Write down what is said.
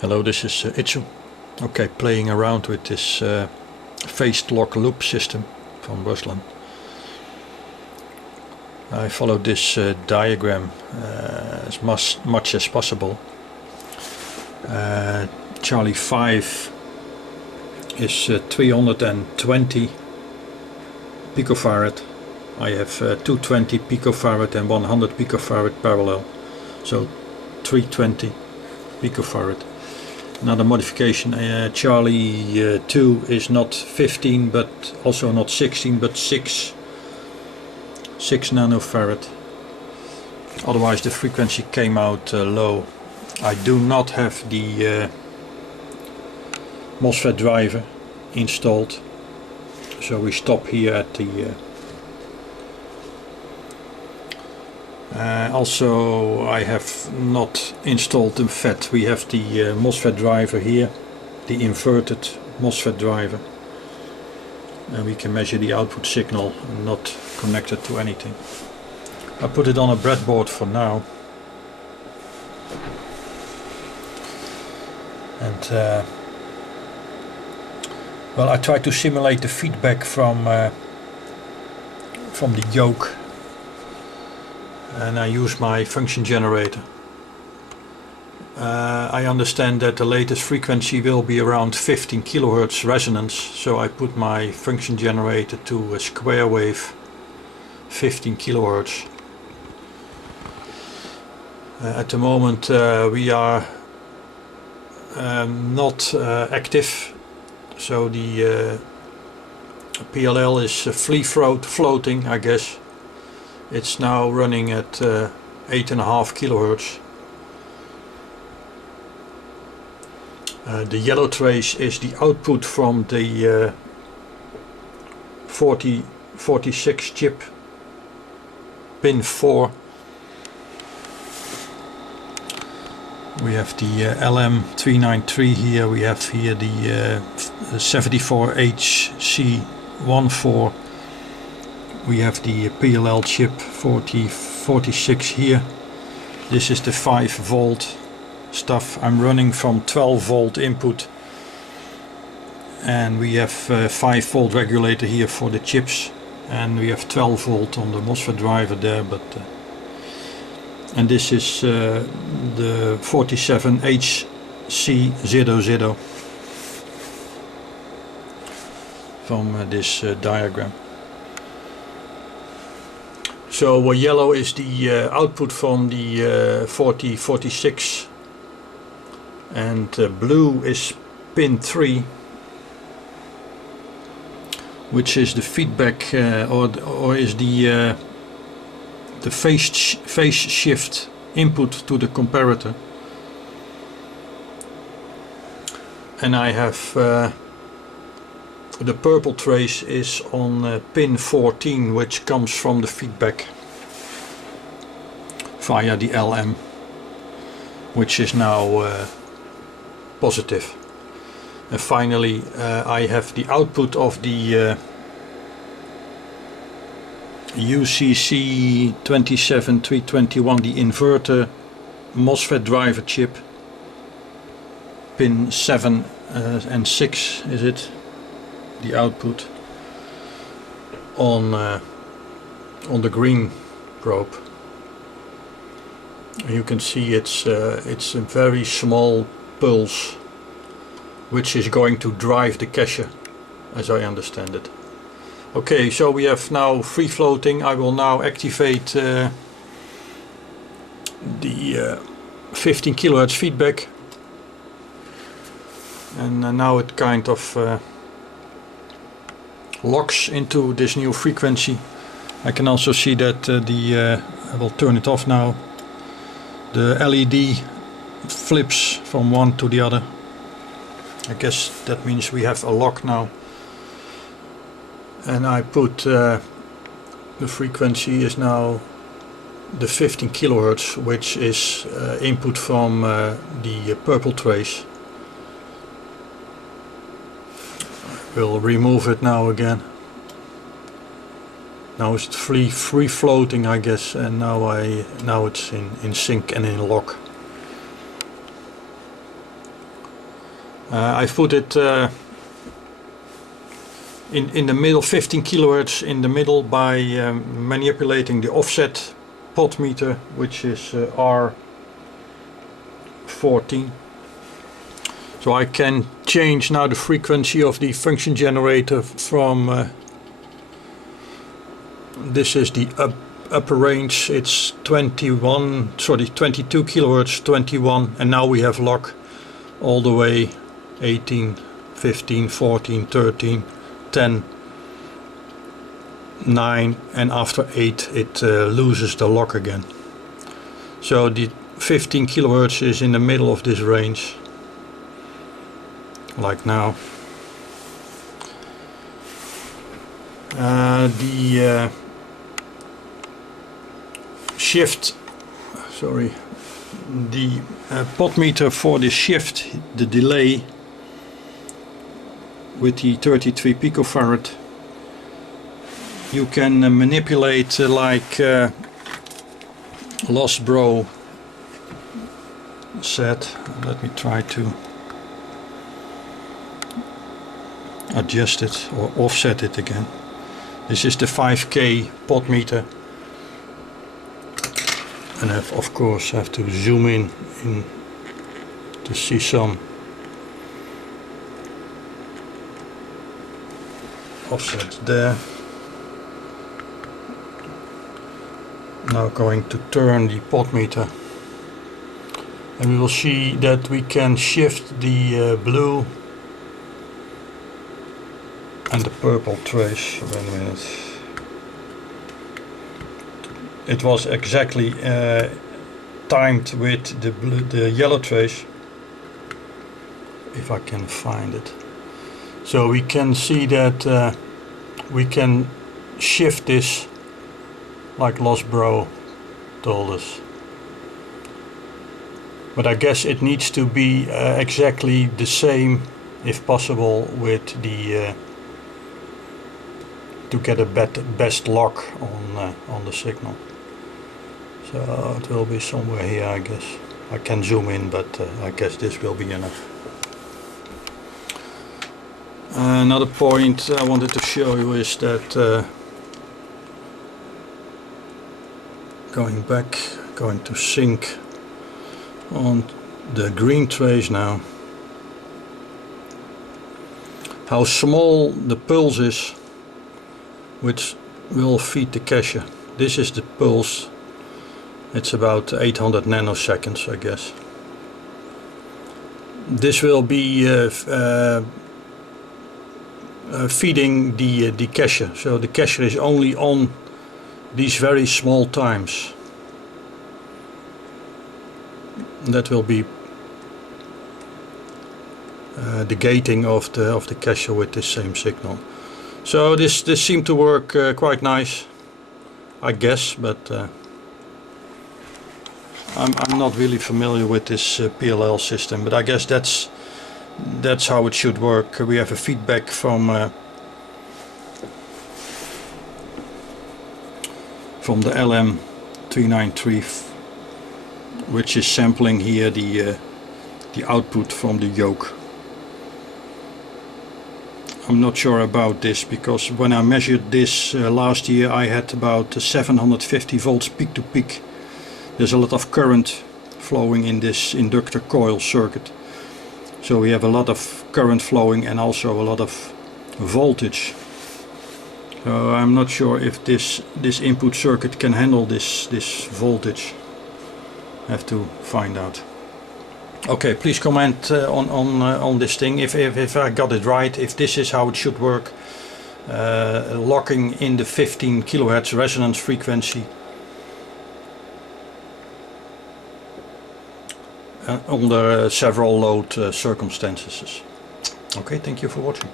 Hello, this is Itsu. Okay, playing around with this phased lock loop system from Ruslan. I followed this diagram as much as possible. Charlie 5 is 320 picofarad. I have 220 picofarad and 100 picofarad parallel, so 320 picofarad. Another modification, Charlie 2 is not 15 but also not 16 but 6 nanofarad. Otherwise the frequency came out low. I do not have the MOSFET driver installed, so we stop here at the also I have not installed the FET. We have the MOSFET driver here, the inverted MOSFET driver, and we can measure the output signal, not connected to anything. I put it on a breadboard for now, and well, I try to simulate the feedback from the yoke, and I use my function generator. I understand that the latest frequency will be around 15 kHz resonance, so I put my function generator to a square wave 15 kHz. At the moment we are not active, so the PLL is floating, I guess. It's now running at 8.5 kHz. The yellow trace is the output from the 4046 chip, pin 4. We have the LM393 here, we have here the 74HC14. We have the PLL chip 4046 here. This is the 5 volt stuff. I'm running from 12 volt input, and we have 5 volt regulator here for the chips, and we have 12 volt on the MOSFET driver there, but and this is the 47HC00 from this diagram. So yellow is the output from the 4046, and blue is pin 3, which is the feedback or is the phase shift input to the comparator. And I have the purple trace is on pin 14, which comes from the feedback via the LM, which is now positive. And finally I have the output of the UCC 27321, the inverter MOSFET driver chip, pin 7 and 6 is it, the output on the green probe. You can see it's a very small pulse, which is going to drive the cache, as I understand it. Okay, so we have now free floating. I will now activate the 15 kHz feedback, and now it kind of locks into this new frequency. I can also see that I will turn it off now. The LED flips from one to the other. I guess that means we have a lock now. And I put the frequency is now the 15 kHz, which is input from the purple trace. We'll remove it now again. Now it's free floating, I guess, and now it's in sync and in lock. I've put it in the middle, 15 kilohertz in the middle, by manipulating the offset pot meter, which is R14. So I can change now the frequency of the function generator from this is the upper range, it's 22 kilohertz, 21, and now we have lock all the way 18, 15, 14, 13, 10, 9, and after 8 it loses the lock again. So the 15 kilohertz is in the middle of this range, like now. The shift, sorry, the pot meter for the shift, the delay with the 33 picofarad, you can manipulate like Lost Bro said. Let me try to adjust it or offset it again. This is the 5K pot meter, and I of course have to zoom in to see some offset there. Now going to turn the pot meter, and we will see that we can shift the blue and the purple trace. Wait a minute. It was exactly timed with the yellow trace, if I can find it. So we can see that we can shift this like Lost Bro told us. But I guess it needs to be exactly the same, if possible, with the to get a best lock on the signal. So it will be somewhere here, I guess. I can zoom in, but I guess this will be enough. Another point I wanted to show you is that going to sync on the green trace now, how small the pulse is which will feed the cache. This is the pulse. It's about 800 nanoseconds, I guess. This will be feeding the cache. So the cache is only on these very small times. That will be the gating of the cache with this same signal. So this seemed to work quite nice, I guess, but I'm not really familiar with this PLL system, but I guess that's how it should work. We have a feedback from the LM393, which is sampling here the output from the yoke. I'm not sure about this, because when I measured this last year I had about 750 volts peak to peak. There's a lot of current flowing in this inductor coil circuit. So we have a lot of current flowing and also a lot of voltage. So I'm not sure if this input circuit can handle this voltage. I have to find out. Okay, please comment on this thing if I got it right, if this is how it should work. Locking in the 15 kilohertz resonance frequency under several load circumstances. Okay, thank you for watching.